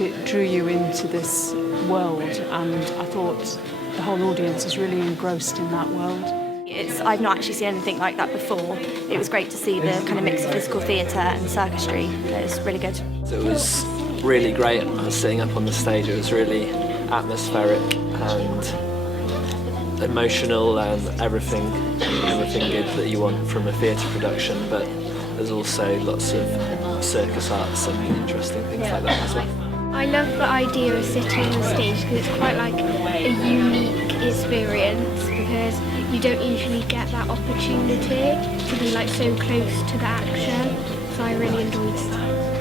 it drew you into this world, and I thought the whole audience is really engrossed in that world. I've not actually seen anything like that before. It was great to see the kind of mix of physical theatre and circusry. It was really good. It was really great. I was sitting up on the stage. It was really atmospheric and emotional and everything good that you want from a theatre production, but there's also lots of circus arts and interesting things like that as well. I love the idea of sitting on the stage because it's quite like a unique experience, because you don't usually get that opportunity to be like so close to the action, so I really enjoyed that.